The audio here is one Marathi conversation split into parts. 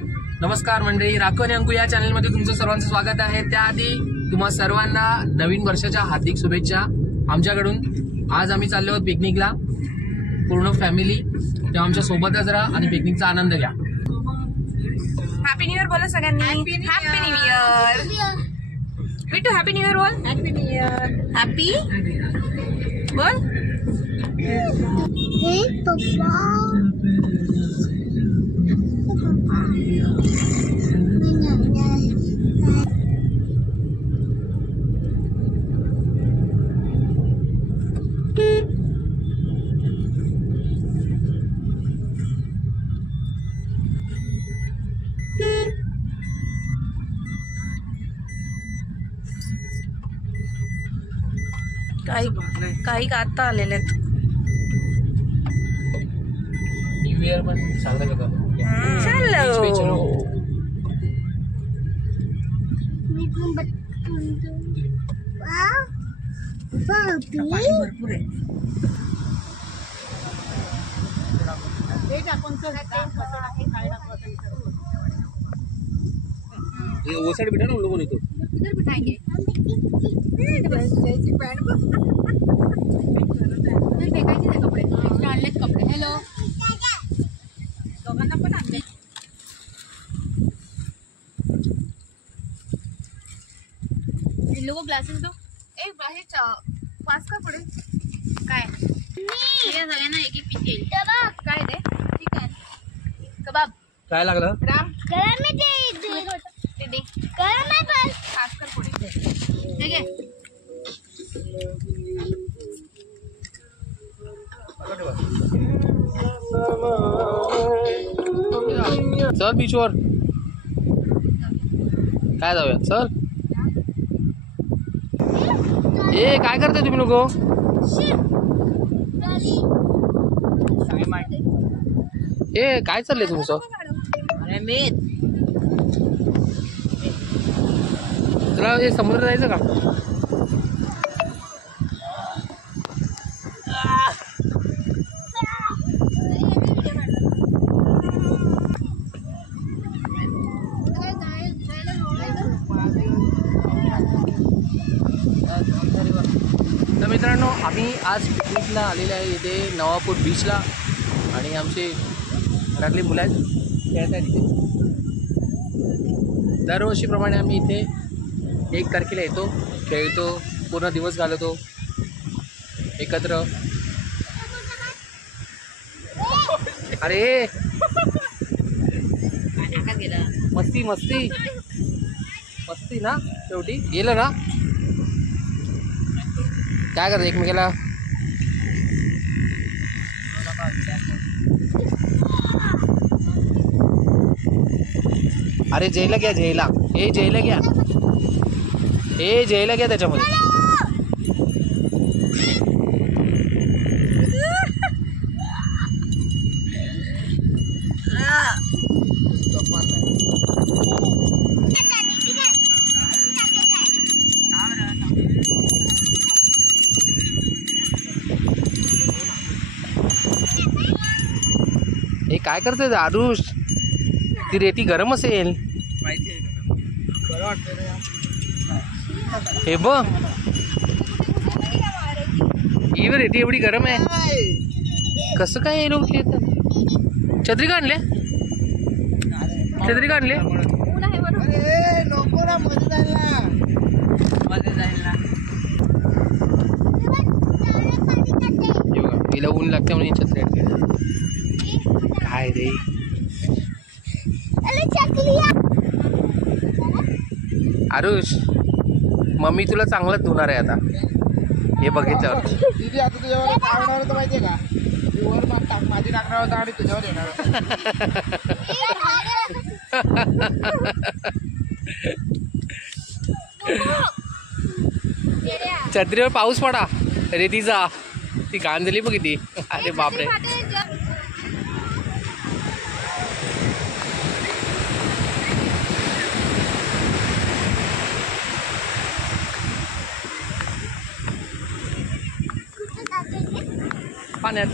नमस्कार मंडळी, राखो आणि अंकू या चॅनलमध्ये तुमचं सर्वांचं स्वागत आहे। त्याआधी तुम्हा सर्वांना नवीन वर्षाच्या हार्दिक शुभेच्छा आमच्याकडून। आज आम्ही चाललो आहोत पिकनिकला, पूर्ण फॅमिली, तेव्हा आमच्या सोबतच राहा आणि पिकनिकचा आनंद घ्या। हॅपी न्यू इयर बोला सगळ्यांनी। Happy new year Bittu, happy new year बोल। हॅपी न्यू इयर, हॅपी बोल। हे पप्पा काही आता आलेले आहेत। न्यू इयर पण चांगलं का? चलो भरपूर आहे। ओसाड बिठा ना उन लोगों ने तो इधर बिठाएंगे। फेकायचे कपडे, आणलेत कपडे। हॅलो, दोघांना पण आणले। लोगो ग्लासेस दो। एक बाहेर पास का पडे काय सगळ्यांना एक एक पीस येईल। काय दे? ठीक आहे, कबाब काय लागलं? राम गरम में दे दे गरम है बस खास कर पड़े। ठीक है, चल बीचवर काय जाऊया चल। ए काय करते तुम्ही लोक? ए काय चाललंय तुमचं? अरे मी तुला हे समुद्र जायचं का? तर मित्रांनो, आम्ही आज पिकनिकला आलेले आहे इथे नवापूर बीचला आणि आमचे घरातली मुलं आहेत, खेळत आहेत इथे। दरवर्षीप्रमाणे आम्ही इथे 1 तारखेला येतो, खेळतो, पूर्ण दिवस घालवतो एकत्र। अरे मस्ती मस्ती मस्ती ना, शेवटी गेलं ना। काय करते एकमेकाला? अरे जयला घ्या, जयला हे जयला घ्या, हे जयला घ्या त्याच्यामध्ये। हे काय करते आरुष? ती रेती गरम असेल हे बघ, ही रेती एवढी गरम आहे, कसं काय हे लोक खेळतात? छत्री का आणले? छत्री का आणले? हिला ऊन लागते म्हणून छत्री आणली। काय रे आरुष, मम्मी तुला चांगलंच धुणार आहे आता हे बघितल्यावर। दीदी आता तुझ्यावर पावणार होतं माहितीये का? वर माझी टाकणार होता आणि तुझ्यावर येणार होता। छत्रीवर पाऊस पडा रेतीचा, ती गांजली बघ किती। अरे बापरे, पाण्यात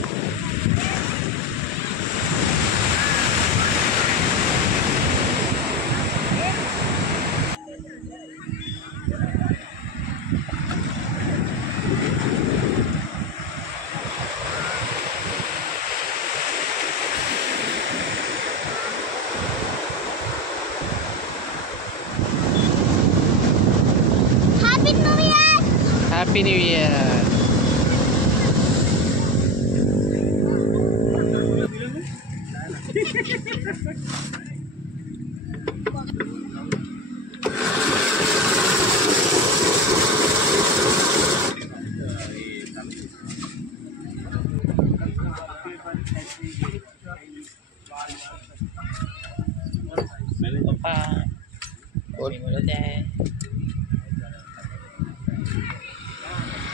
हॅपी न्यू इयर.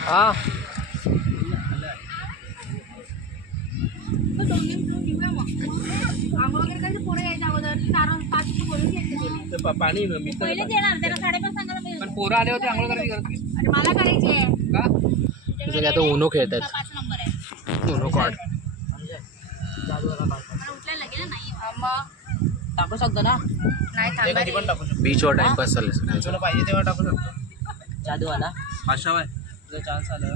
हा पाणी पहिलेच येणार त्याला 5:30 सांगायला मिळेल. पण पोरं आले होते आंघोळ करायची गरज नाही. आणि मला करायची आहे. का तुझं काय तो उनो खेळतात. 5 नंबर आहे. उनो कार्ड मला उठलायला लागेल नाही. टाकू शकतो ना नाही थांबणार कधी पण आहे. टाकू शकतो. बीचवर टाइमपास चालले. तुला पाहिजे तेव्हा टाकू शकतो. जादूवाला भाषा आहे तुझा चान्स आला.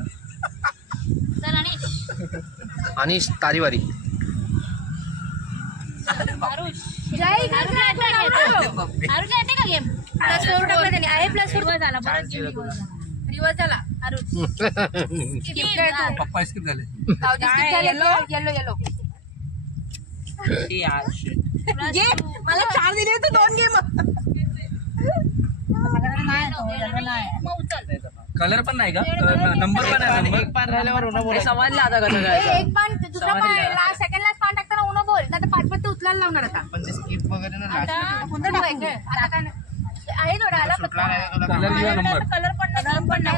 चल आणि आणि तारीवारी आरुष येते का गेम प्लस 4 टाकला त्याने आहे प्लस 4 झाला परत रिवर्स झाला आरुष पप्पा स्किप झाले. येलो येलो मला 4 दिले होते 2 गेम. मग उचल कलर पण नाही का नंबर पण आहे. एक पान राहिल्यावर उन्हा बोला. समजलं आता कसं काय. एक पण दुसरा पण लास्ट सेकंड लास्ट पान टाकताना उन्हा बोल आता 5 ते उचलायला लावणार आता पण ते स्किप वगैरे ना आता लास्ट कोणतं टाकायचं आता काय आहे थोडा आला सुटला नाही तुला कलर किंवा नंबर कलर पण नाही